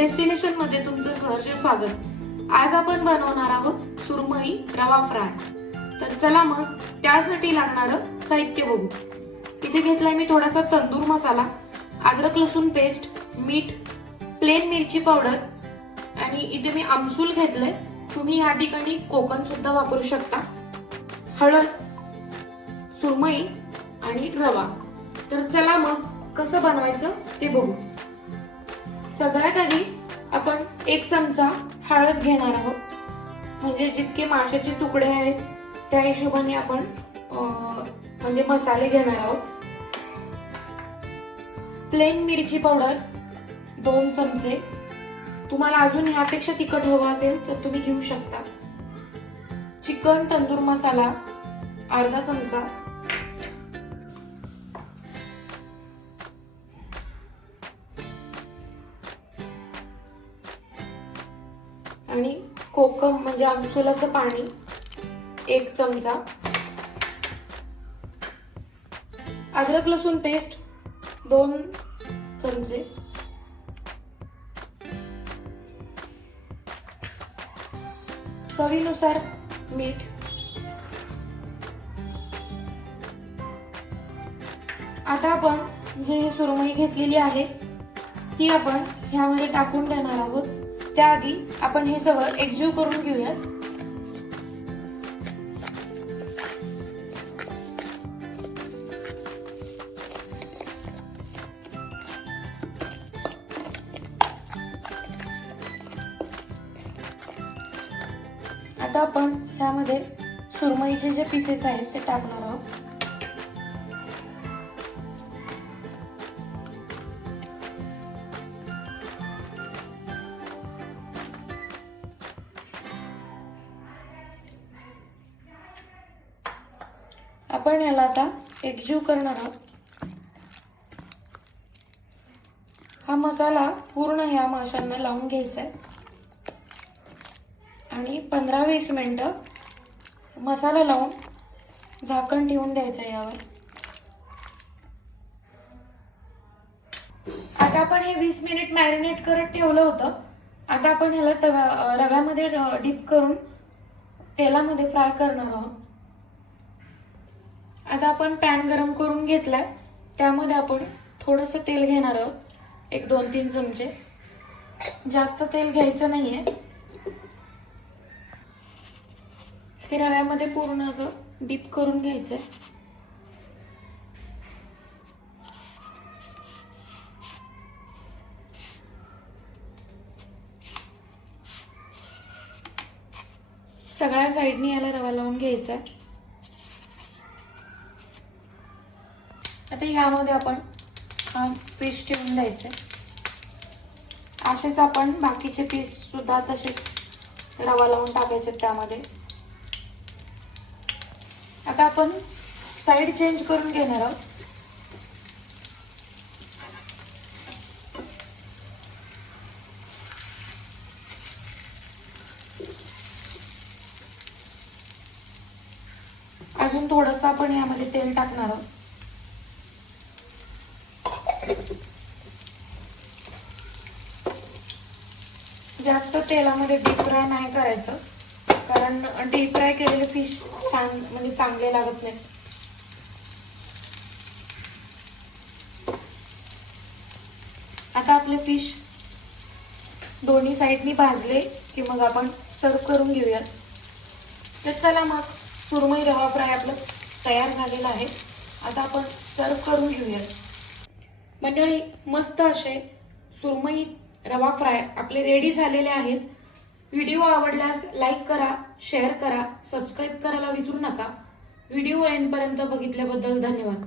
Destination मध्ये तुमचं सहर्ष स्वागत। आज आपण बनवणार आहोत सुरमई रवा फ्राय। तर चला मग त्यासाठी लागणारं साहित्य बघू। इथे घेतलाय मी थोडासा तंदूर मसाला, अद्रक लसूण पेस्ट, मीठ, प्लेन मिरची पावडर आणि इथे मी आमसूल घेतलंय। तुम्ही या ठिकाणी कोकम सुद्धा वापरू शकता, हळद, सुरमई आणि रवा। तर चला मग कसं बनवायचं ते बघू। सगळ्यात आधी आपण 1 चमचा हळद घेणार आहोत, म्हणजे जितके माशाचे तुकडे आहेत त्या हिशोबाने आपण म्हणजे मसाले घेणार आहोत। प्लेन मिरची पावडर 2 चमचे, तुम्हाला अजून यापेक्षा तिखट हवं असेल तर तुम्ही घेऊ शकता। चिकन तंदूर मसाला अर्धा चमचा, आणि कोकम म्हणजे आमसुलाचं पाणी 1 चमचा, अद्रक लसूण पेस्ट 2 चमचे, चवीनुसार मीठ, आता आपण जे सुरमई घेतलेली आहे ती आपण ह्यामध्ये टाकून देणार आहोत। त्याआधी आपण हे सगळं एकजीव करून घेऊयात। आता आपण ह्यामध्ये सुरमईचे जे पीसेस आहेत ते टाकणार आहोत। आपण याला आता एकजीव करणार आहोत। हा मसाला पूर्ण ह्या माशांना लावून घ्यायचा आहे आणि 15-20 मिनिटं मसाला लावून झाकण ठेवून द्यायचं यावर। आता आपण हे 20 मिनिट मॅरिनेट करत ठेवलं होतं। आता आपण ह्याला रव्यामध्ये डीप करून तेलामध्ये फ्राय करणार आहोत। आता आपण पॅन गरम करून घेतलाय, त्यामध्ये आपण थोडंसं तेल घेणार आहोत, 1-2-3 चमचे। जास्त तेल घ्यायचं नाहीये। हे रव्यामध्ये पूर्ण असं डीप करून घ्यायचंय। सगळ्या साइडनी याला रवा लावून घ्यायचा आहे। आता यामध्ये आपण पीस ठेवून द्यायचे। असेच आपण बाकीचे पीस सुद्धा तसेच रवा लावून टाकायचे त्यामध्ये। आता आपण साइड चेंज करून घेणार आहोत। अजून थोडंसं आपण यामध्ये तेल टाकणार आहोत। जास्त तेलामध्ये डीप फ्राय नाही करायचं, कारण डीप फ्राय केलेले फिश छान म्हणजे चांगले लागत नाही। आता आपले फिश दोन्ही साइडनी भाजले की मग आपण सर्व करून घेऊयात। तर चला मग सुरमई रवा फ्राय आपलं तयार झालेलं आहे। आता आपण सर्व करून घेऊयात। मंडळी, मस्त असे सुरमई रवा फ्राय आपले रेडी झालेले आहेत। व्हिडिओ आवडल्यास लाईक करा, शेअर करा, सबस्क्राईब करायला विसरू नका। व्हिडिओ एंड पर्यंत बघितल्याबद्दल धन्यवाद।